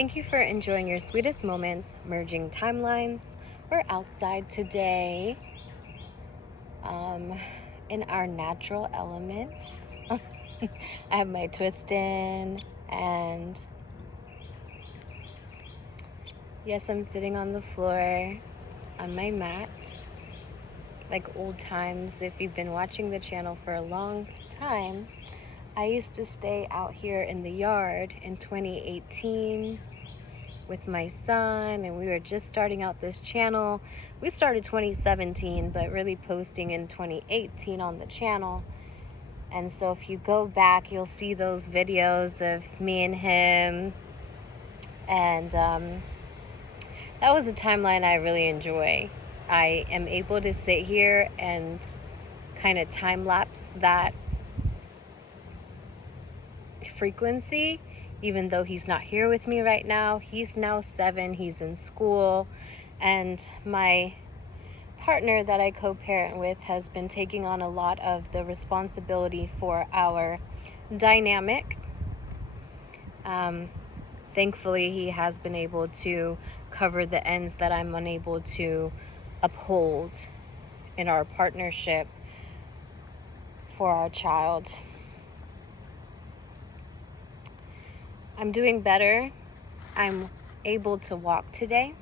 Thank you for enjoying your sweetest moments, merging timelines. We're outside today um, in our natural elements. I have my twist in, and yes, I'm sitting on the floor on my mat, like old times. If you've been watching the channel for a long time, I used to stay out here in the yard in 2018 with my son, and we were just starting out this channel. We started 2017, but really posting in 2018 on the channel. And so if you go back, you'll see those videos of me and him. And that was a timeline I really enjoy. I am able to sit here and kind of time lapse that frequency, even though he's not here with me right now. He's now 7, he's in school, and my partner that I co-parent with has been taking on a lot of the responsibility for our dynamic. Thankfully, he has been able to cover the ends that I'm unable to uphold in our partnership for our child. I'm doing better. I'm able to walk today,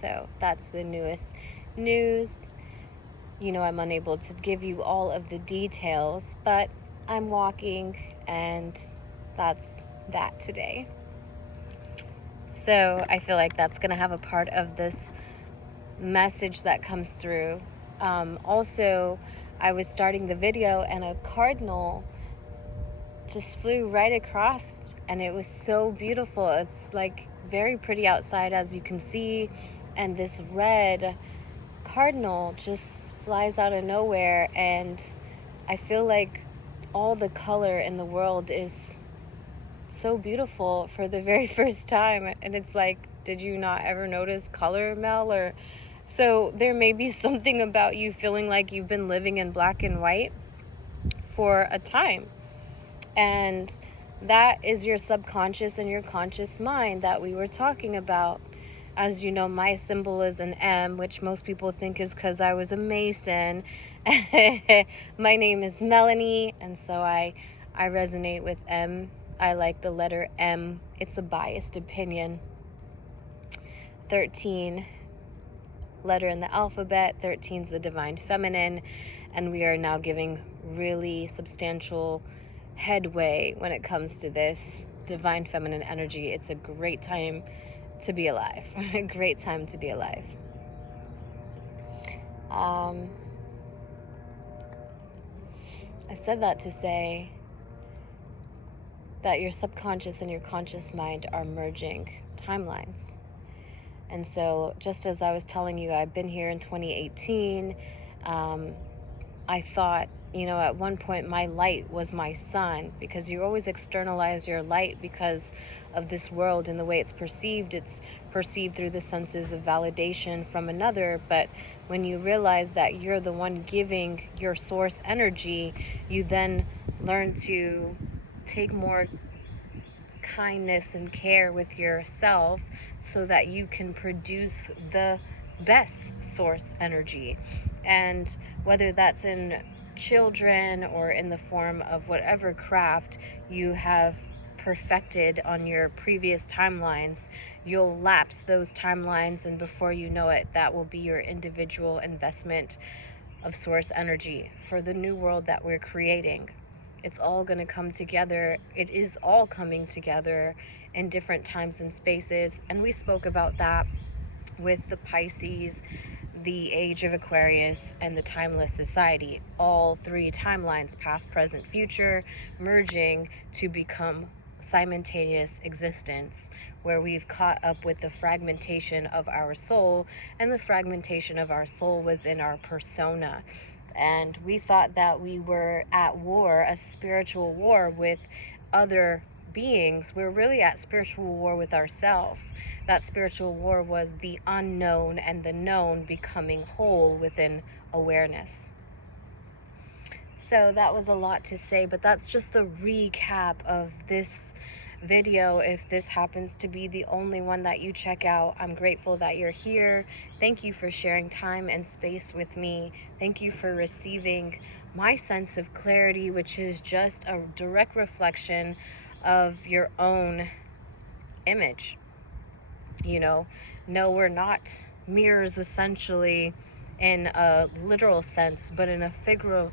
so that's the newest news. I'm unable to give you all of the details, but I'm walking, and that's that today. So I feel like that's going to have a part of this message that comes through. Also, I was starting the video, and a cardinal just flew right across, and it was so beautiful. It's like very pretty outside, as you can see, and this red cardinal just flies out of nowhere, and I feel like all the color in the world is so beautiful for the very first time. And it's like, did you not ever notice color, Mel? Or so there may be something about you feeling like you've been living in black and white for a time, and that is your subconscious and your conscious mind that we were talking about. As you know, my symbol is an M, which most people think is because I was a Mason. My name is Melanie, and so I resonate with M. I like the letter M. It's a biased opinion. 13, letter in the alphabet. 13 is the divine feminine, and we are now giving really substantial headway when it comes to this divine feminine energy. It's a great time to be alive. A great time to be alive. I said that to say that your subconscious and your conscious mind are merging timelines. And so just as I was telling you, I've been here in 2018. I thought, at one point my light was my son, because you always externalize your light because of this world and the way it's perceived. It's perceived through the senses of validation from another. But when you realize that you're the one giving your source energy, you then learn to take more kindness and care with yourself so that you can produce the best source energy. And whether that's in children or in the form of whatever craft you have perfected on your previous timelines, you'll lapse those timelines, and before you know it, that will be your individual investment of source energy for the new world that we're creating. It's all going to come together. It is all coming together in different times and spaces. And we spoke about that with the Pisces, the age of Aquarius, and the timeless society. All 3 timelines, past, present, future, merging to become simultaneous existence, where we've caught up with the fragmentation of our soul. And the fragmentation of our soul was in our persona. And we thought that we were at war, a spiritual war with other beings. We're really at spiritual war with ourselves. That spiritual war was the unknown and the known becoming whole within awareness. So that was a lot to say, but that's just the recap of this video, if this happens to be the only one that you check out, I'm grateful that you're here. Thank you for sharing time and space with me. Thank you for receiving my sense of clarity, which is just a direct reflection of your own image. No, we're not mirrors essentially in a literal sense, but in a figurative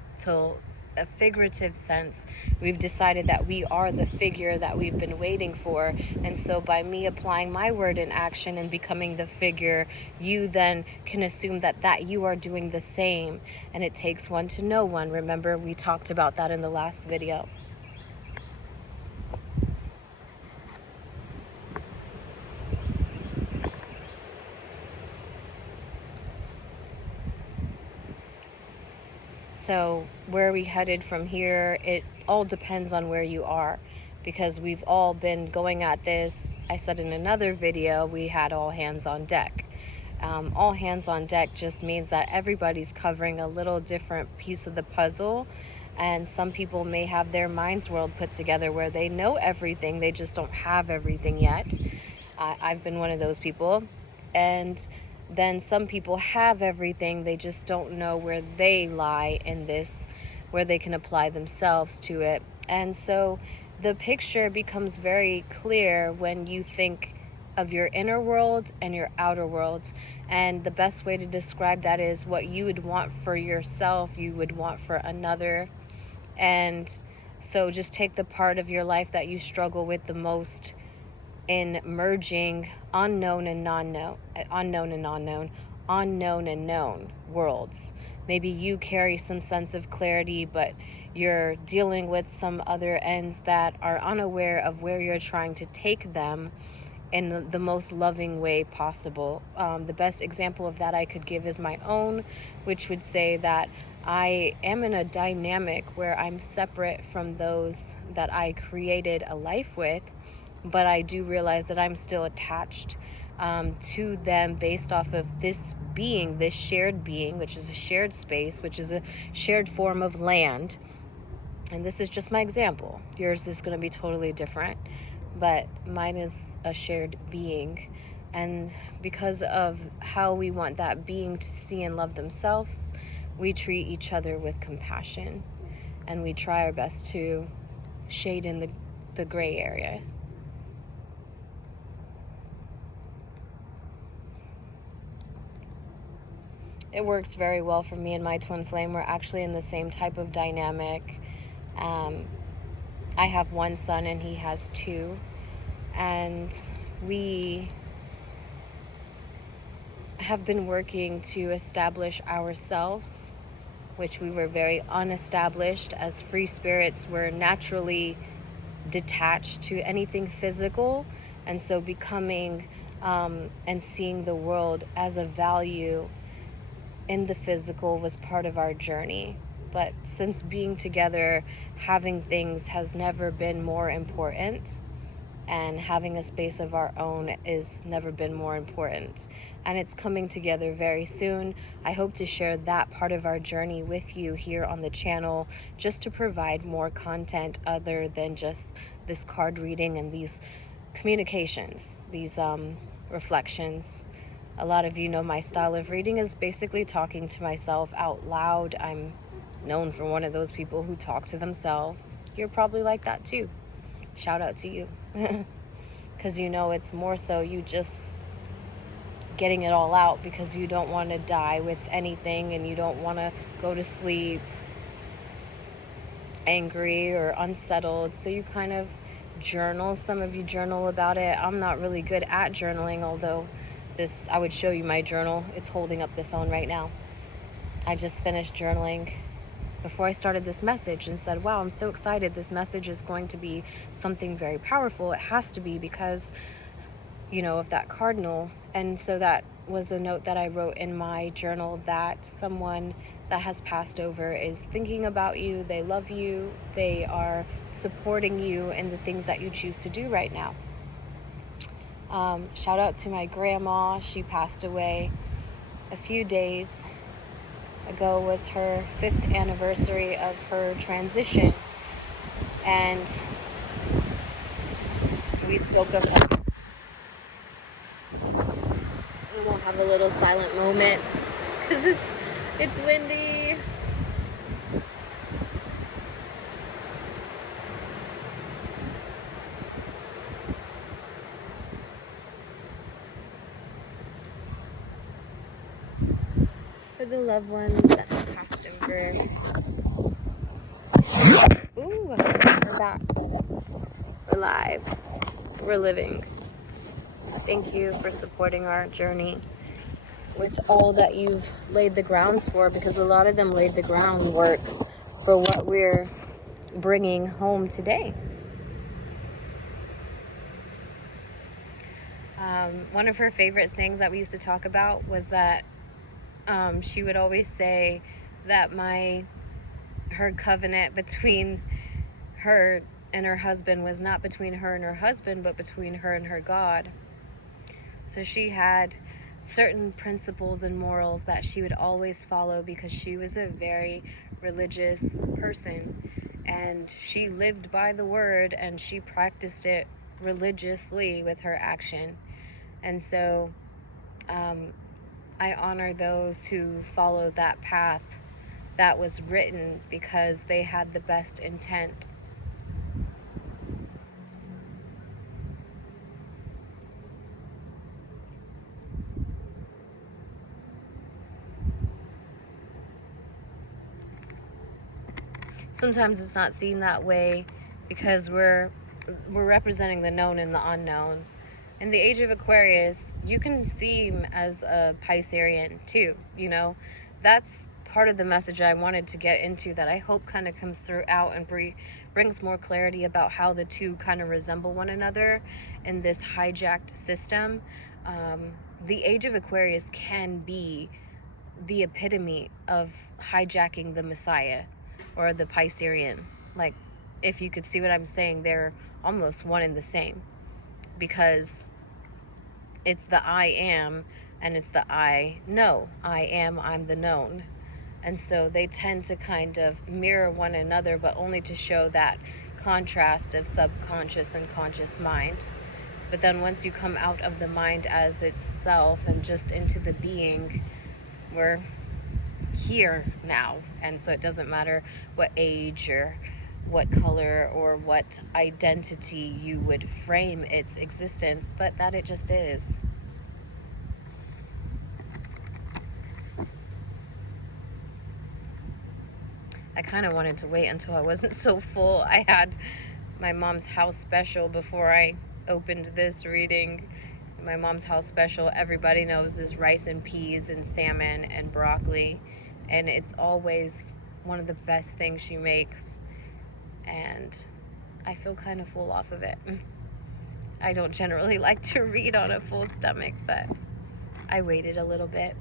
sense. We've decided that we are the figure that we've been waiting for, and so by me applying my word in action and becoming the figure, you then can assume that you are doing the same, and it takes one to know one. Remember, we talked about that in the last video. So where are we headed from here? It all depends on where you are, because we've all been going at this. I said in another video, we had all hands on deck. All hands on deck just means that everybody's covering a little different piece of the puzzle, and some people may have their mind's world put together where they know everything, they just don't have everything yet. I've been one of those people. And then some people have everything, they just don't know where they lie in this, where they can apply themselves to it. And so the picture becomes very clear when you think of your inner world and your outer world. And the best way to describe that is what you would want for yourself, you would want for another. And so just take the part of your life that you struggle with the most in merging unknown and known worlds. Maybe you carry some sense of clarity, but you're dealing with some other ends that are unaware of where you're trying to take them in the most loving way possible. The best example of that I could give is my own, which would say that I am in a dynamic where I'm separate from those that I created a life with, but I do realize that I'm still attached to them based off of this being, this shared being, which is a shared space, which is a shared form of land. And this is just my example. Yours is going to be totally different, but mine is a shared being. And because of how we want that being to see and love themselves, we treat each other with compassion, and we try our best to shade in the gray area. It works very well for me and my twin flame. We're actually in the same type of dynamic. I have one son and he has two, and we have been working to establish ourselves, which we were very unestablished. As free spirits, we're naturally detached to anything physical, and so becoming and seeing the world as a value in the physical was part of our journey. But since being together, having things has never been more important, and having a space of our own is never been more important. And it's coming together very soon. I hope to share that part of our journey with you here on the channel, just to provide more content other than just this card reading and these communications, these reflections. A lot of you know my style of reading is basically talking to myself out loud. I'm known for one of those people who talk to themselves. You're probably like that too. Shout out to you. Because it's more so you just getting it all out because you don't want to die with anything, and you don't want to go to sleep angry or unsettled. So you kind of journal. Some of you journal about it. I'm not really good at journaling, although I would show you my journal. It's holding up the phone right now. I just finished journaling before I started this message and said, wow, I'm so excited. This message is going to be something very powerful. It has to be because, of that cardinal. And so that was a note that I wrote in my journal, that someone that has passed over is thinking about you. They love you. They are supporting you in the things that you choose to do right now. Shout out to my grandma. She passed away a few days ago. Was her 5th anniversary of her transition, and we spoke of how we won't have a little silent moment because it's windy. For the loved ones that have passed over. Ooh, we're back. We're live. We're living. Thank you for supporting our journey with all that you've laid the grounds for, because a lot of them laid the groundwork for what we're bringing home today. One of her favorite sayings that we used to talk about was that she would always say that her covenant between her and her husband was not between her and her husband, but between her and her God. So she had certain principles and morals that she would always follow because she was a very religious person, and she lived by the word and she practiced it religiously with her action. And so I honor those who follow that path that was written because they had the best intent. Sometimes it's not seen that way because we're representing the known and the unknown. In the age of Aquarius, you can seem as a Piscean too, you know. That's part of the message I wanted to get into that I hope kind of comes through out and brings more clarity about how the two kind of resemble one another in this hijacked system. The age of Aquarius can be the epitome of hijacking the Messiah or the Piscean. Like, if you could see what I'm saying, they're almost one and the same, because it's the I am and it's the I know. I am, I'm the known. And so they tend to kind of mirror one another, but only to show that contrast of subconscious and conscious mind. But then once you come out of the mind as itself and just into the being, we're here now. And so it doesn't matter what age or what color or what identity you would frame its existence, but that it just is. I kind of wanted to wait until I wasn't so full. I had my mom's house special before I opened this reading. My mom's house special, everybody knows, is rice and peas and salmon and broccoli, and it's always one of the best things she makes, and I feel kind of full off of it. I don't generally like to read on a full stomach, but I waited a little bit.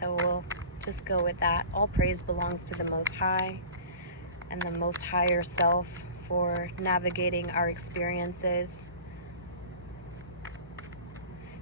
So we'll just go with that. All praise belongs to the Most High and the Most Higher Self for navigating our experiences.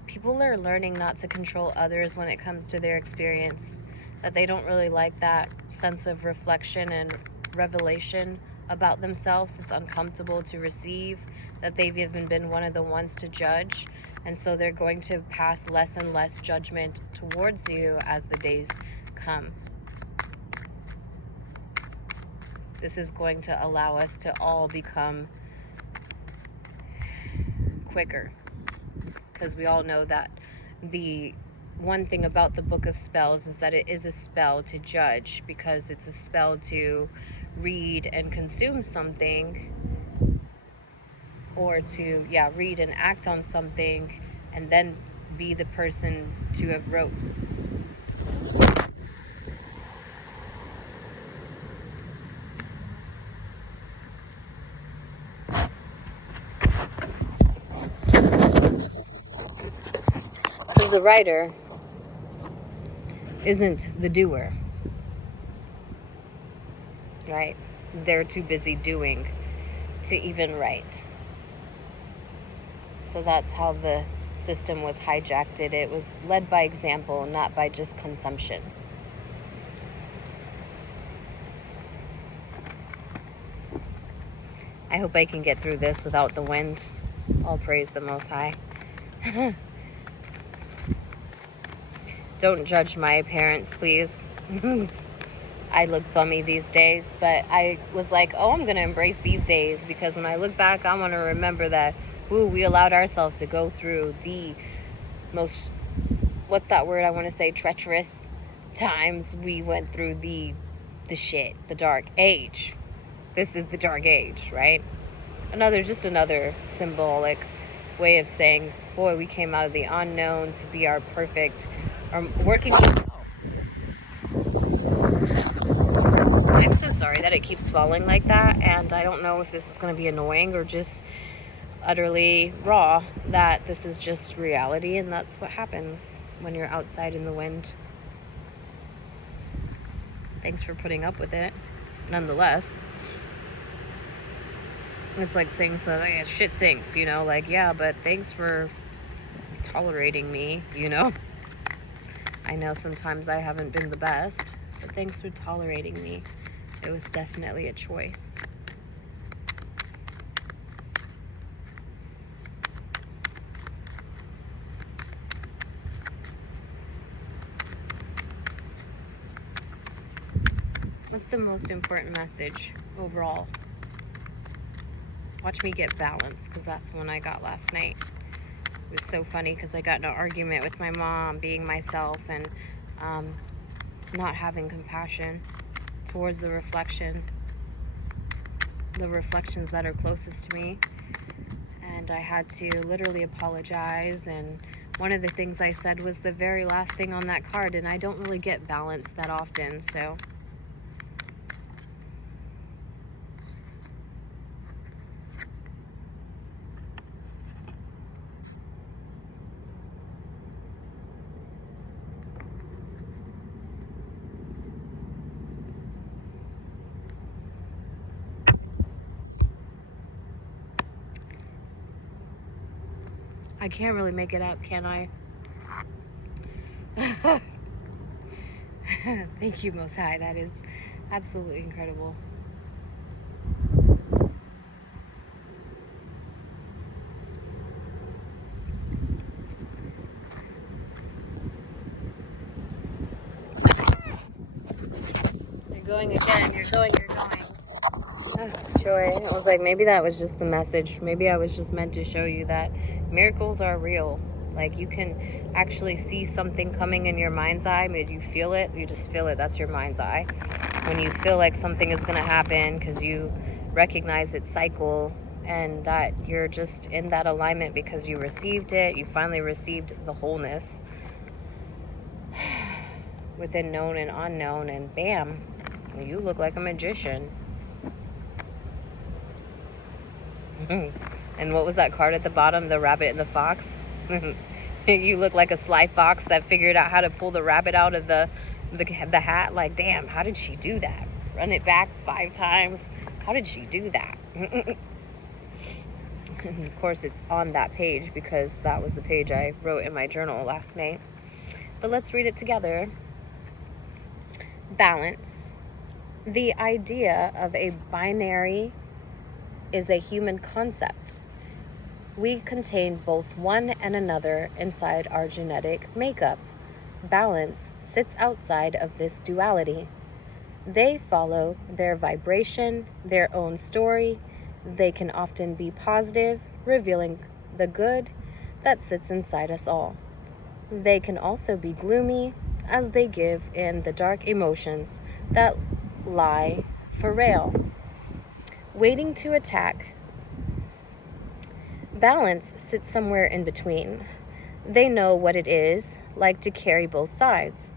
People are learning not to control others when it comes to their experience, that they don't really like that sense of reflection and revelation about themselves. It's uncomfortable to receive, that they've even been one of the ones to judge, and so they're going to pass less and less judgment towards you as the days come. This is going to allow us to all become quicker, because we all know that the one thing about the Book of Spells is that it is a spell to judge, because it's a spell to read and consume something, or to read and act on something and then be the person to have wrote. Because the writer isn't the doer, right? They're too busy doing to even write. So that's how the system was hijacked. It was led by example, not by just consumption. I hope I can get through this without the wind. All praise the Most High. Don't judge my appearance, please. I look bummy these days, but I was like, oh, I'm going to embrace these days, because when I look back, I want to remember that, ooh, we allowed ourselves to go through the most, what's that word I want to say, treacherous times. We went through the shit, the dark age. This is the dark age, right? Just another symbolic way of saying, boy, we came out of the unknown to be our perfect, working on ourselves. I'm so sorry that it keeps falling like that, and I don't know if this is going to be annoying or just utterly raw, that this is just reality, and that's what happens when you're outside in the wind. Thanks for putting up with it, nonetheless. It's like saying something, yeah, shit sinks, like, yeah, but thanks for tolerating me, I know sometimes I haven't been the best, but thanks for tolerating me. It was definitely a choice. What's the most important message overall? Watch me get balance, because that's the one I got last night. It was so funny because I got in an argument with my mom, being myself, and not having compassion towards the reflections that are closest to me. And I had to literally apologize, and one of the things I said was the very last thing on that card, and I don't really get balance that often, so... I can't really make it up, can I? Thank you, Most High. That is absolutely incredible. You're going again. You're going. Oh, joy. It was like, maybe that was just the message. Maybe I was just meant to show you that miracles are real. Like, you can actually see something coming in your mind's eye. Maybe you feel it. You just feel it. That's your mind's eye. When you feel like something is going to happen because you recognize its cycle, and that you're just in that alignment because you received it. You finally received the wholeness within known and unknown, and bam, you look like a magician. And what was that card at the bottom? The rabbit and the fox. You look like a sly fox that figured out how to pull the rabbit out of the hat. Like, damn, how did she do that? Run it back 5 times. How did she do that? And of course, it's on that page because that was the page I wrote in my journal last night. But let's read it together. Balance. The idea of a binary is a human concept. We contain both one and another inside our genetic makeup. Balance sits outside of this duality. They follow their vibration, their own story. They can often be positive, revealing the good that sits inside us all. They can also be gloomy, as they give in the dark emotions that lie for rail, waiting to attack. Balance sits somewhere in between. They know what it is like to carry both sides.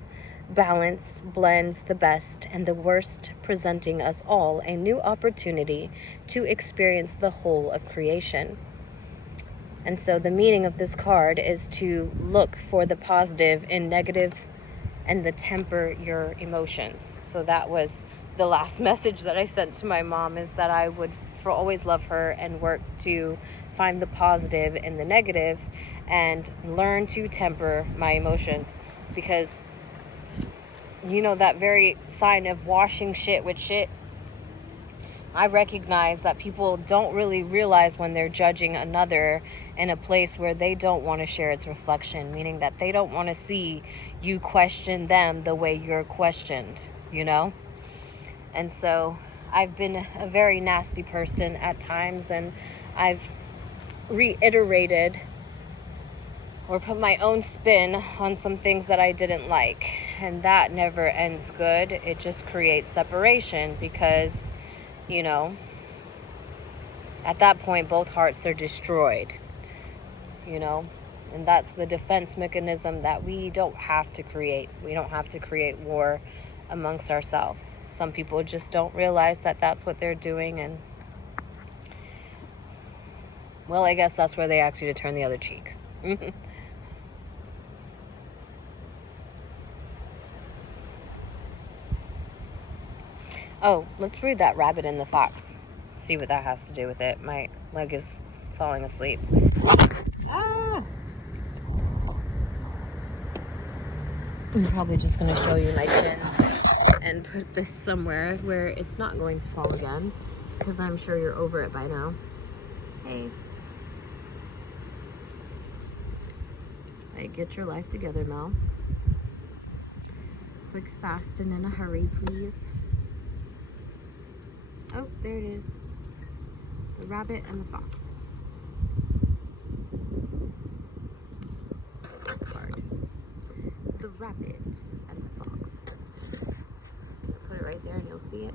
Balance blends the best and the worst, presenting us all a new opportunity to experience the whole of creation. And so the meaning of this card is to look for the positive in negative and to temper your emotions. So that was the last message that I sent to my mom, is that I would for always love her and work to find the positive in the negative and learn to temper my emotions, because that very sign of washing shit with shit, I recognize that people don't really realize when they're judging another in a place where they don't want to share its reflection, meaning that they don't want to see you question them the way you're questioned, you know? And so I've been a very nasty person at times, and I've reiterated or put my own spin on some things that I didn't like. And that never ends good. It just creates separation because, you know, at that point, both hearts are destroyed, you know, and that's the defense mechanism that we don't have to create. We don't have to create war amongst ourselves. Some people just don't realize that that's what they're doing, and, well, I guess that's where they ask you to turn the other cheek. Oh, let's read that rabbit and the fox. See what that has to do with it. My leg is falling asleep. Ah! I'm probably just going to show you my chins and put this somewhere where it's not going to fall again, because I'm sure you're over it by now. Hey. Hey, get your life together, Mel. Quick, fast, and in a hurry, please. Oh, there it is. The rabbit and the fox. This card. The rabbit and the fox. Put it right there and you'll see it.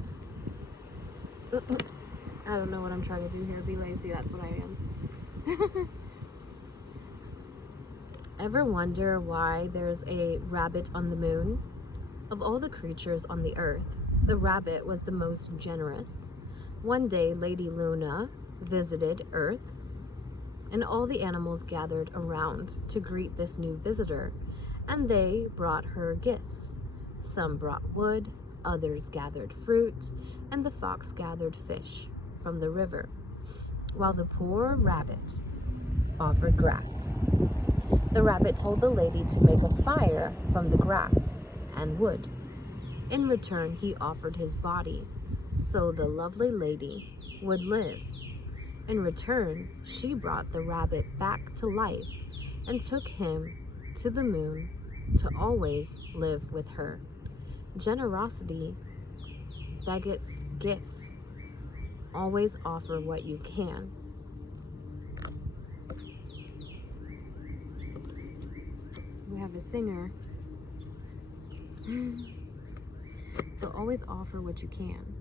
I don't know what I'm trying to do here. Be lazy, that's what I am. Ever wonder why there's a rabbit on the moon? Of all the creatures on the earth, the rabbit was the most generous. One day, Lady Luna visited Earth, and all the animals gathered around to greet this new visitor, and they brought her gifts. Some brought wood, others gathered fruit, and the fox gathered fish from the river, while the poor rabbit offered grass. The rabbit told the lady to make a fire from the grass and wood. In return, he offered his body, so the lovely lady would live. In return, she brought the rabbit back to life and took him to the moon to always live with her. Generosity begets gifts. Always offer what you can. We have a singer. So always offer what you can.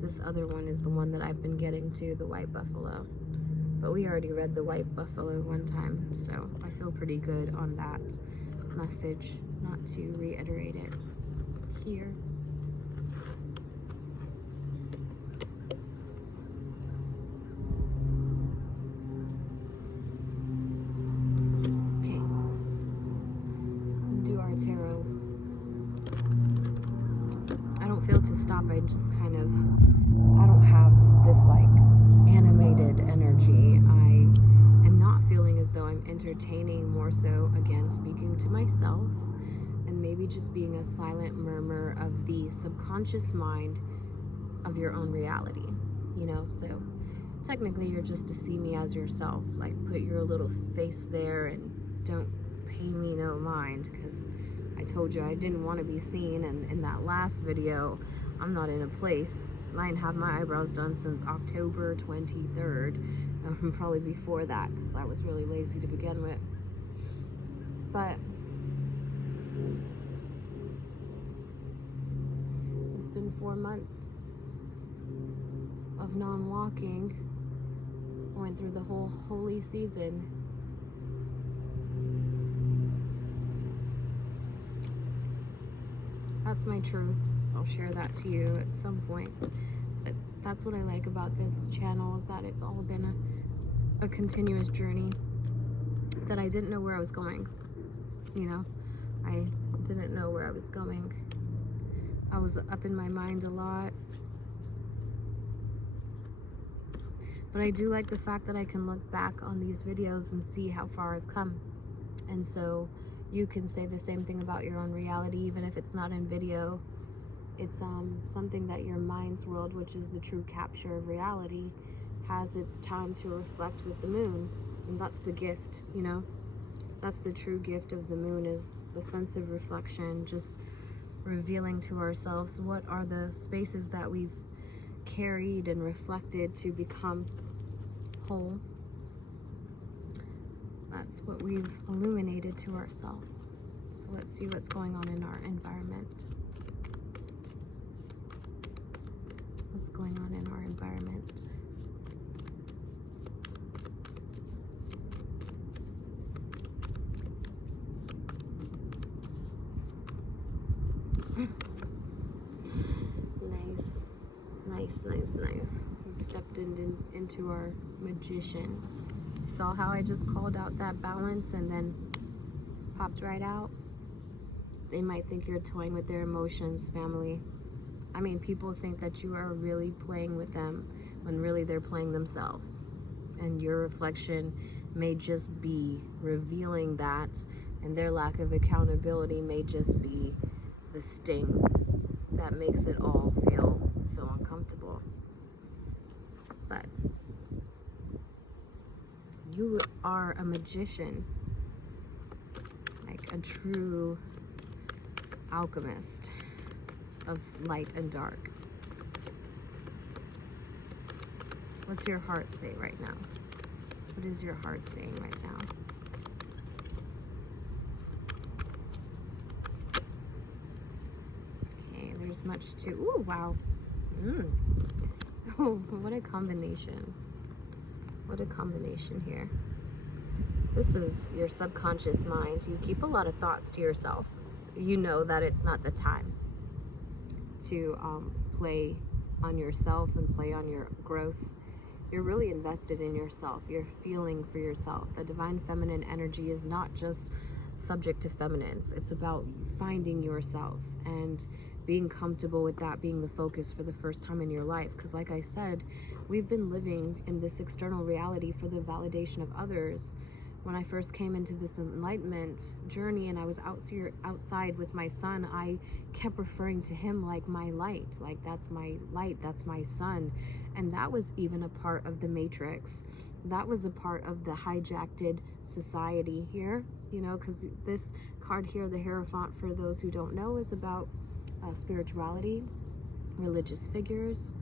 This other one is the one that I've been getting to, the white buffalo. But we already read the white buffalo one time, so I feel pretty good on that message, not to reiterate it here. Okay, let's do our tarot. I don't feel to stop, I just kind of, I don't have this like animated energy. I am not feeling as though I'm entertaining, more so again speaking to myself and maybe just being a silent murmur of the subconscious mind of your own reality, you know? So technically you're just to see me as yourself, like put your little face there and don't pay me no mind, because I told you I didn't want to be seen, and in that last video, I'm not in a place. I didn't have my eyebrows done since October 23rd, probably before that, because I was really lazy to begin with. But it's been 4 months of non-walking. I went through the whole holy season. That's my truth. I'll share that to you at some point. But that's what I like about this channel, is that it's all been a continuous journey, that I didn't know where I was going. You know, I didn't know where I was going. I was up in my mind a lot. But I do like the fact that I can look back on these videos and see how far I've come. And so, You can say the same thing about your own reality, even if it's not in video. It's something that your mind's world, which is the true capture of reality, has its time to reflect with the moon. And that's the gift, you know? That's the true gift of the moon, is the sense of reflection, just revealing to ourselves what are the spaces that we've carried and reflected to become whole. That's what we've illuminated to ourselves. So let's see what's going on in our environment. What's going on in our environment? Nice. We've stepped into our magician. Saw how I just called out that balance and then popped right out? They might think you're toying with their emotions, family. I mean, people think that you are really playing with them when really they're playing themselves. And your reflection may just be revealing that, and their lack of accountability may just be the sting that makes it all feel so uncomfortable. But you are a magician, like a true alchemist of light and dark. What's your heart say right now? What is your heart saying right now? Okay, there's much to, ooh, wow. Oh, what a combination. What a combination here. This is your subconscious mind. You keep a lot of thoughts to yourself. You know that it's not the time to play on yourself and play on your growth. You're really invested in yourself. You're feeling for yourself. The divine feminine energy is not just subject to feminines. It's about finding yourself and being comfortable with that being the focus for the first time in your life. Because like I said, we've been living in this external reality for the validation of others. When I first came into this enlightenment journey and I was outside with my son, I kept referring to him like my light, like that's my light, that's my son. And that was even a part of the matrix. That was a part of the hijacked society here, you know, because this card here, the Hierophant, for those who don't know, is about spirituality, religious figures,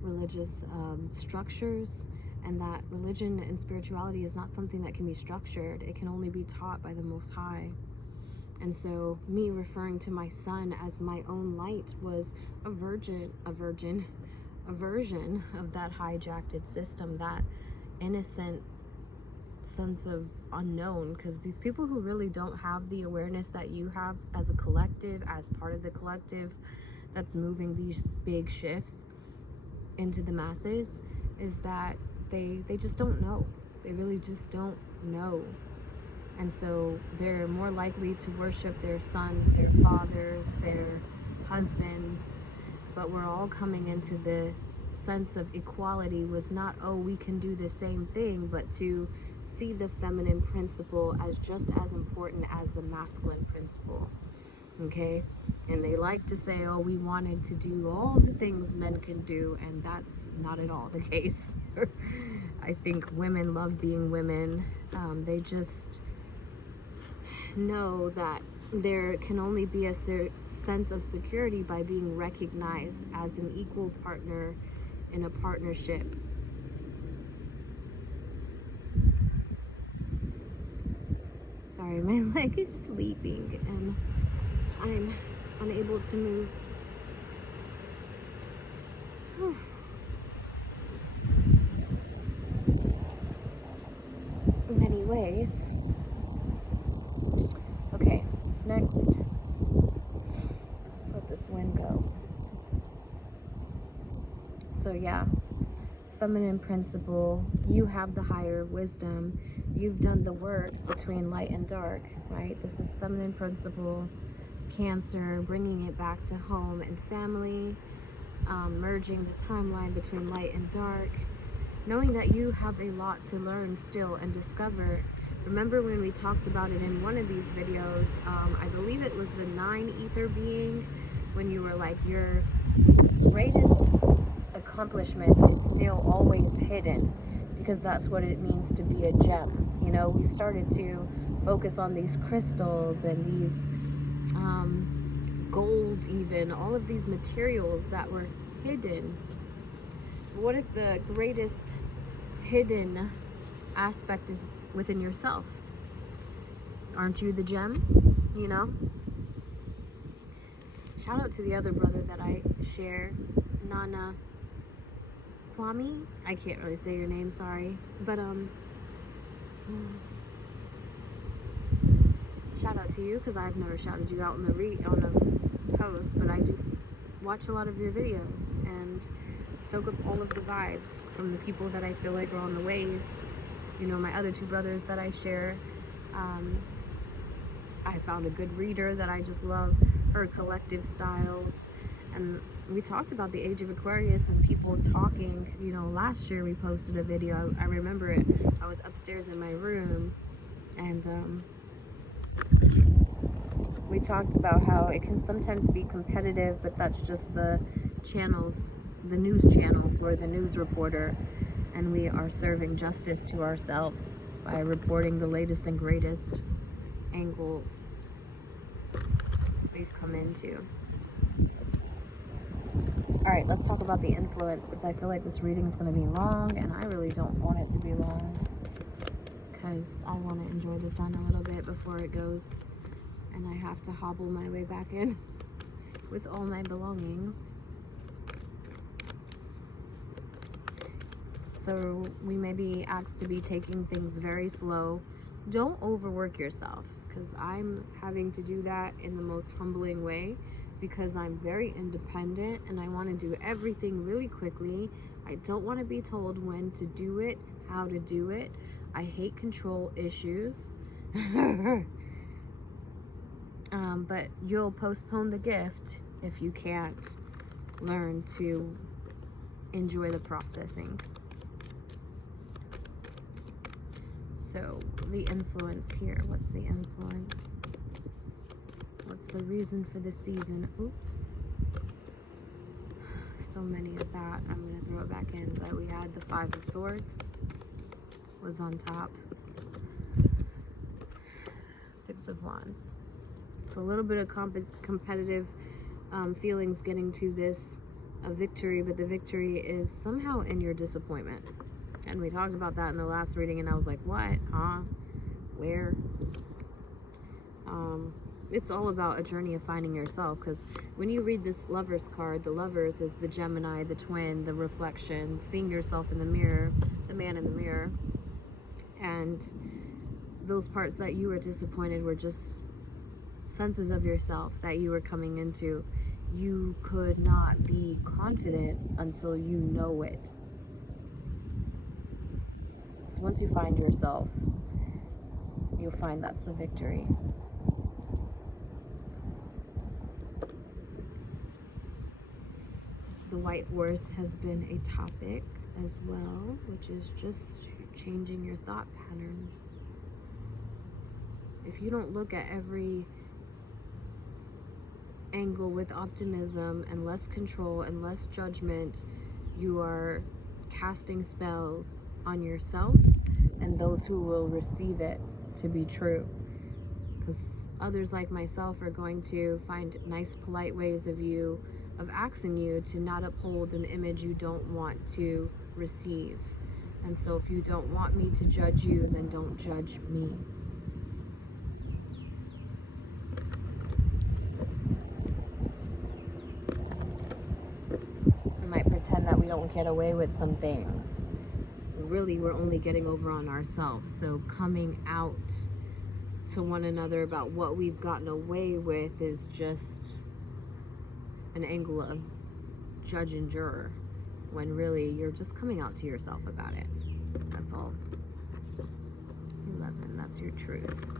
religious structures, and that religion and spirituality is not something that can be structured. It can only be taught by the Most High. And so me referring to my son as my own light was a version of that hijacked system, that innocent sense of unknown, because these people who really don't have the awareness that you have as a collective, as part of the collective that's moving these big shifts into the masses, is that they just don't know. They really just don't know. And so they're more likely to worship their sons, their fathers, their husbands. But we're all coming into the sense of equality, was not, oh, we can do the same thing, but to see the feminine principle as just as important as the masculine principle. Okay? And they like to say, oh, we wanted to do all the things men can do, and that's not at all the case. I think women love being women. They just know that there can only be a sense of security by being recognized as an equal partner in a partnership. Sorry, my leg is sleeping and I'm unable to move. Anyways, okay, next, let's let this wind go. So yeah, feminine principle, you have the higher wisdom, you've done the work between light and dark, right? This is feminine principle, Cancer, bringing it back to home and family, merging the timeline between light and dark, knowing that you have a lot to learn still and discover, Remember when we talked about it in one of these videos, I believe it was the 9 ether being, when you were like, your greatest accomplishment is still always hidden, because that's what it means to be a gem. You know, we started to focus on these crystals and these gold, even all of these materials that were hidden. What if the greatest hidden aspect is within yourself? Aren't you the gem? You know? Shout out to the other brother that I share, Nana Kwame. I can't really say your name, sorry. But shout out to you, because I've never shouted you out on a post, but I do watch a lot of your videos and soak up all of the vibes from the people that I feel like are on the wave. You know, my other 2 brothers that I share. I found a good reader that I just love, her collective styles. And we talked about the age of Aquarius and people talking. You know, last year we posted a video. I remember it. I was upstairs in my room, and we talked about how it can sometimes be competitive, but that's just the channels, the news channel. We're the news reporter, and we are serving justice to ourselves by reporting the latest and greatest angles we've come into. All right, let's talk about the influence, because I feel like this reading is going to be long, and I really don't want it to be long, because I want to enjoy the sun a little bit before it goes, and I have to hobble my way back in with all my belongings. So we may be asked to be taking things very slow. Don't overwork yourself, because I'm having to do that in the most humbling way, because I'm very independent and I want to do everything really quickly. I don't want to be told when to do it, how to do it. I hate control issues. But you'll postpone the gift if you can't learn to enjoy the processing. So the influence here, what's the influence? What's the reason for the season? Oops. So many of that. I'm going to throw it back in. But we had the 5 of Swords was on top. 6 of Wands. It's a little bit of competitive feelings getting to this victory, but the victory is somehow in your disappointment. And we talked about that in the last reading, and I was like, what? Huh? Where? It's all about a journey of finding yourself, because when you read this Lovers card, the Lovers is the Gemini, the twin, the reflection, seeing yourself in the mirror, the man in the mirror. And those parts that you were disappointed were just senses of yourself that you were coming into. You could not be confident until you know it. So once you find yourself, you'll find that's the victory. The White Horse has been a topic as well, which is just changing your thought patterns. If you don't look at every angle with optimism and less control and less judgment, you are casting spells on yourself and those who will receive it to be true. Because others like myself are going to find nice, polite ways of asking you to not uphold an image you don't want to receive. And so if you don't want me to judge you, then don't judge me. We might pretend that we don't get away with some things. Really, we're only getting over on ourselves. So coming out to one another about what we've gotten away with is just an angle of judge and juror, when really you're just coming out to yourself about it. That's all. 11, that's your truth.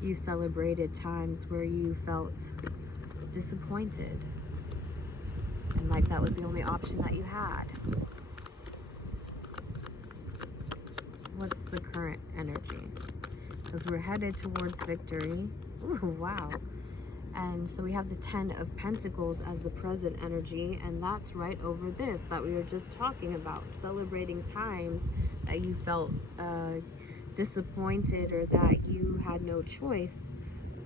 You celebrated times where you felt disappointed and like that was the only option that you had. What's the current energy? because we're headed towards victory. Ooh, wow. And so we have the 10 of Pentacles as the present energy, and that's right over this that we were just talking about, celebrating times that you felt disappointed or that you had no choice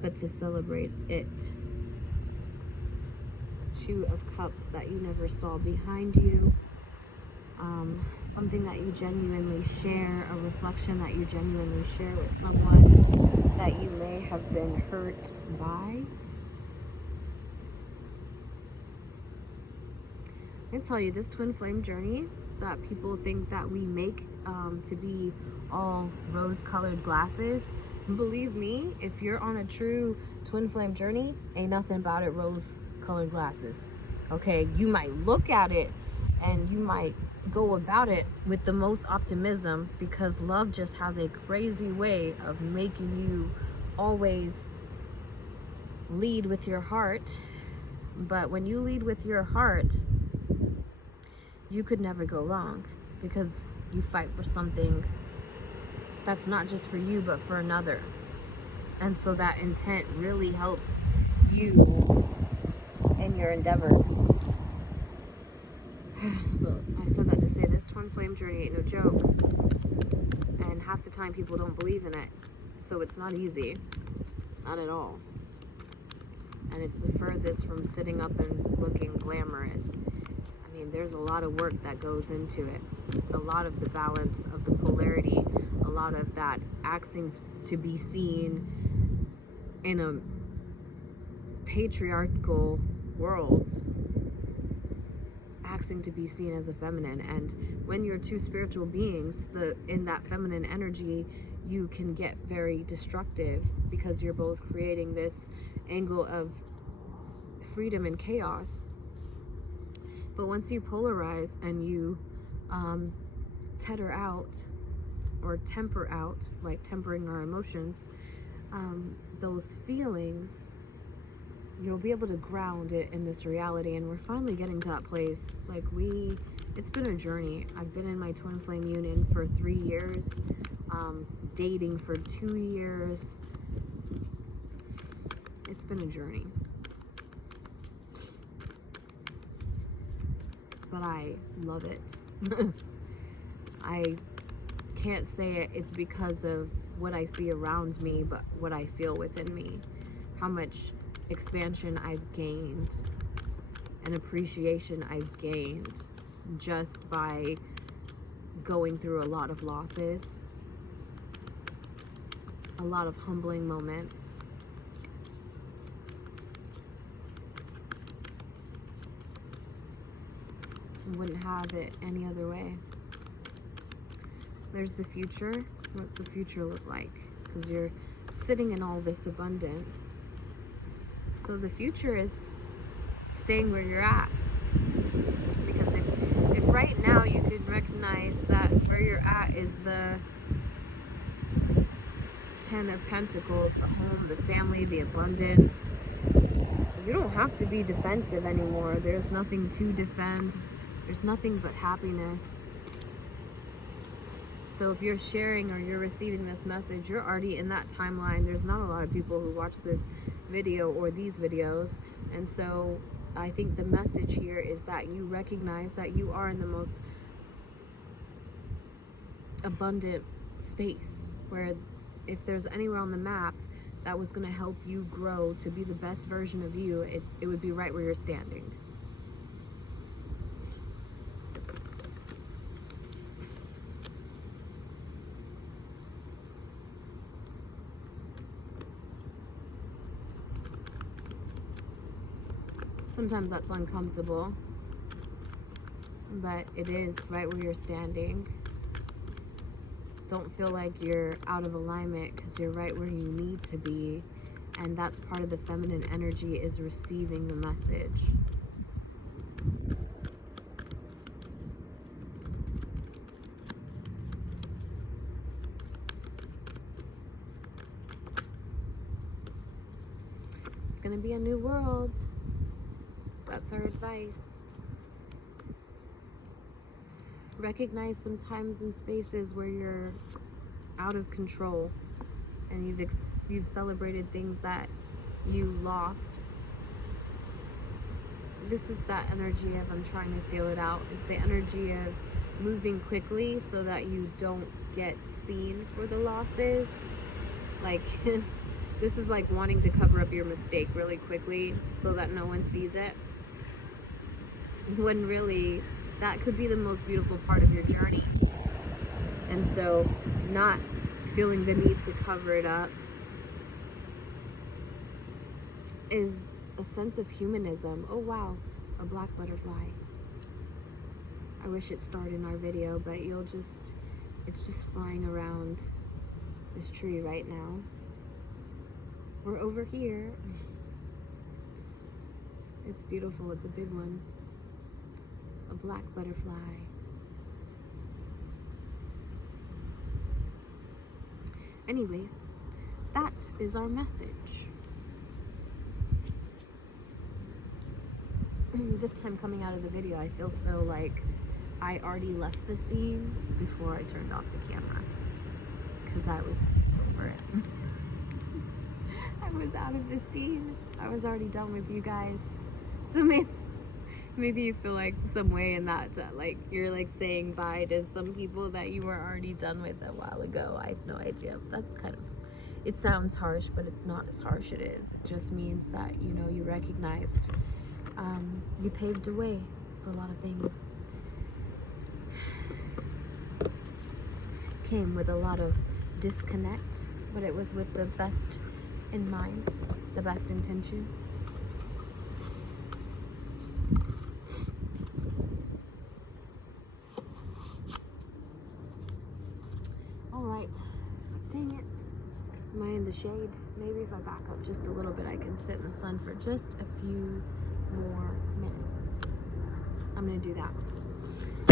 but to celebrate it. 2 of Cups that you never saw behind you. Something that you genuinely share, a reflection that you genuinely share with someone that you may have been hurt by. I tell you, this twin flame journey that people think that we make to be all rose-colored glasses, believe me, if you're on a true twin flame journey, ain't nothing about it rose-colored glasses. Okay, you might look at it and you might go about it with the most optimism, because love just has a crazy way of making you always lead with your heart. But when you lead with your heart, you could never go wrong, because you fight for something that's not just for you but for another. And so that intent really helps you in your endeavors. But I said that to say this twin flame journey ain't no joke, and half the time people don't believe in it, so it's not easy, not at all. And it's the furthest from sitting up and looking glamorous. I mean, there's a lot of work that goes into it, a lot of the balance of the polarity, a lot of that asking to be seen in a patriarchal world, asking to be seen as a feminine. And when you're two spiritual beings, in that feminine energy, you can get very destructive, because you're both creating this angle of freedom and chaos. But once you polarize and you tether out or temper out, like tempering our emotions, those feelings, you'll be able to ground it in this reality. And we're finally getting to that place. Like, it's been a journey. I've been in my twin flame union for 3 years, dating for 2 years. It's been a journey. But I love it. I can't say it's because of what I see around me, but what I feel within me. How much expansion I've gained and appreciation I've gained just by going through a lot of losses, a lot of humbling moments. Wouldn't have it any other way. There's the future. What's the future look like? Because you're sitting in all this abundance. So the future is staying where you're at. Because if right now you could recognize that where you're at is the 10 of Pentacles, the home, the family, the abundance, you don't have to be defensive anymore. There's nothing to defend. There's nothing but happiness. So if you're sharing or you're receiving this message, you're already in that timeline. There's not a lot of people who watch this video or these videos. And so I think the message here is that you recognize that you are in the most abundant space, where if there's anywhere on the map that was going to help you grow to be the best version of you, it would be right where you're standing. Sometimes that's uncomfortable, but it is right where you're standing. Don't feel like you're out of alignment, because you're right where you need to be. And that's part of the feminine energy, is receiving the message. It's going to be a new world. That's our advice. Recognize some times and spaces where you're out of control and you've celebrated things that you lost. This is that energy of I'm trying to feel it out. It's the energy of moving quickly so that you don't get seen for the losses. Like this is like wanting to cover up your mistake really quickly so that no one sees it, when really that could be the most beautiful part of your journey. And so not feeling the need to cover it up is a sense of humanism. Oh wow, a black butterfly. I wish it starred in our video, but it's just flying around this tree right now. We're over here. It's beautiful, it's a big one. A black butterfly. Anyways, that is our message. This time coming out of the video, I feel so like I already left the scene before I turned off the camera, because I was over it. I was out of the scene. I was already done with you guys. So maybe you feel like some way in that, like you're like saying bye to some people that you were already done with a while ago. I have no idea. That's kind of, it sounds harsh, but it's not as harsh it is. It just means that, you know, you recognized, you paved a way for a lot of things. Came with a lot of disconnect, but it was with the best in mind, the best intention. All right, dang it. Am I in the shade? Maybe if I back up just a little bit, I can sit in the sun for just a few more minutes. I'm gonna do that.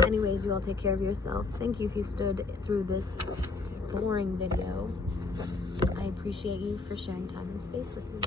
Anyways, you all take care of yourself. Thank you if you stood through this boring video. I appreciate you for sharing time and space with me.